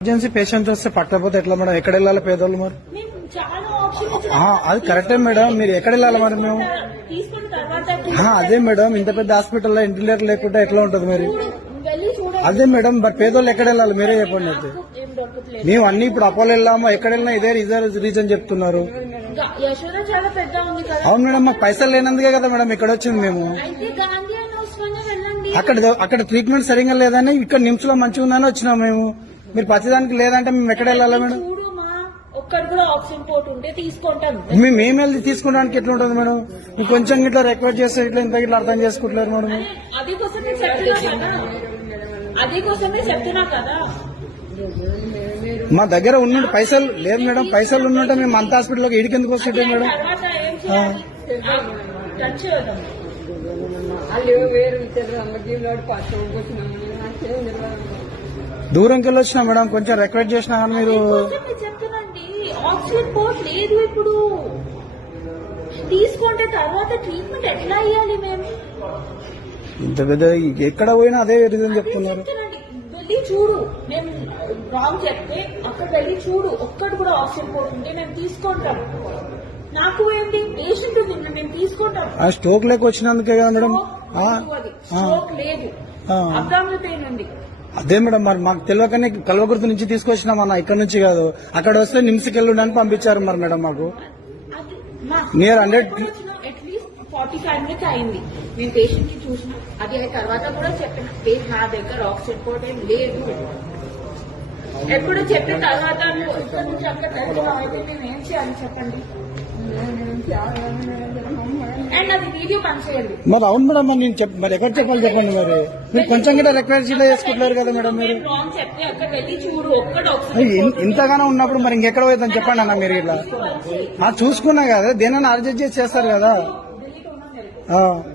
Emergency patient వస్తే పట్టకపోతే ఎట్లా madam? ఎక్కడ వెళ్ళాలి పేదోళ్ళు మరి? అది కరెక్టే మేడం. మీరు ఎక్కడ వెళ్ళాలి మరి మేము? అదే మేడం. ఇంత పెద్ద హాస్పిటల్లో ఇంటిలేటర్ లేకుండా ఎట్లా ఉంటుంది మరి? అదే మేడం. మరి పేదోళ్ళు ఎక్కడ వెళ్ళాలి? మీరే చెప్పండి అయితే. మేము అన్ని ఇప్పుడు అపోలో వెళ్ళాము? ఎక్కడ వెళ్ళినా ఇదే ఇదే రీజన్ చెప్తున్నారు. అవును మేడం మాకు పైసలు లేనందుకే కదా మేడం ఇక్కడ వచ్చింది మేము. అక్కడ అక్కడ ట్రీట్మెంట్ సరిగా లేదని ఇక్కడ నిమ్స్లో మంచిగా ఉందని వచ్చినాం మేము. మీరు ప్రతిదానికి లేదంటే మేము ఎక్కడ వెళ్ళాలి మేడం? చూడు మా ఒక్కడు కూడా ఆప్షన్ పోర్ట్ ఉంటే తీసుకుంటాం. మేము మేము వెళ్ళి తీసుకోవడానికి ఎట్లా ఉంటుంది మేడం? మీరు కొంచెం ఇట్లా రిక్వెస్ట్ చేస్తే ఇట్లా ఇంత ఇట్లా అర్థం చేసుకుంటలేరు మేడం. అది కోసమే చెప్తున్నా కదా. అది కోసమే చెప్తున్నా కదా. మా దగ్గర ఉన్న పైసలు లేదు మేడం. పైసలు ఉన్నట్టే మేము అంత హాస్పిటల్కి ఇడికి ఎందుకు వస్తుంటే మేడం? తర్వాత ఏం చేయాలి? టచ్ చేద్దాం. దూరంకి వెళ్ళి వచ్చినా మేడం కొంచెం రిక్వెస్ట్ చేసినా కానీ మీరు కోసమే చెప్తున్నాండి ఆక్సిజన్ పోర్ట్ లేదు ఇప్పుడు. తీసుకుంటే తర్వాత ట్రీట్మెంట్ ఎట్లా అయ్యాలి మేము? ఇంత పెద్ద ఎక్కడ పోయినా అదే రీజన్ చెప్తున్నారు. వెళ్ళి చూడు. మేము రాంగ్ చెప్తే అక్కడ వెళ్ళి చూడు. ఒక్కడు కూడా ఆక్సిజన్ పోర్ట్ ఉంటే మేము తీసుకుంటాం. నాకు ఏంటి? పేషెంట్ ఉంది. మేము తీసుకుంటాం. ఆ స్ట్రోక్ లేక వచ్చినందుకే కదా మేడం. స్ట్రోక్ లేదు. అబ్డామినల్ పెయిన్ ఉంది. అదే మేడం మరి మాకు తెలియకనే కల్వకుర్తి నుంచి తీసుకొచ్చినాం అన్న ఇక్కడ నుంచి కాదు. అక్కడ వస్తే నిమ్స్కి అని పంపించారు మరి మేడం మాకు. Near hundred forty five minutes అయింది నేను పేషెంట్ని చూసిన అది తర్వాత కూడా చెప్పిన "పే- నా దగ్గర ఆక్సిజన్ కూడా ఏం లేదు ఎప్పుడు చెప్పిన తర్వాత నువ్వు ఇక్కడ నుంచి అక్కడ వెళ్తున్నావు ఏం చేయాలి చెప్పండి? అండ్ అది వీడియో పనిచేయండి మరి అవును మేడం మరి నేను చెప్ మరి ఎక్కడ చెప్పాలి చెప్పండి మరి? మీరు కొంచెం కూడా రిక్వెస్ట్ ఇలా చేసుకుంటున్నారు కదా మేడం మీరు? మేము రాంగ్ చెప్తే అక్కడ వెళ్ళి చూడు ఒక్కడు అయ్యి, ఆక్సిజన్ ఇన్- ఇంతగానో ఉన్నప్పుడు మరి ఇంకెక్కడ పోయిద్దని చెప్పండి అన్న మీరు ఇట్లా? ఆ, చూసుకున్నా కదా దేనైనా అడ్జస్ట్ చేసి చేస్తారు కదా? ఆ.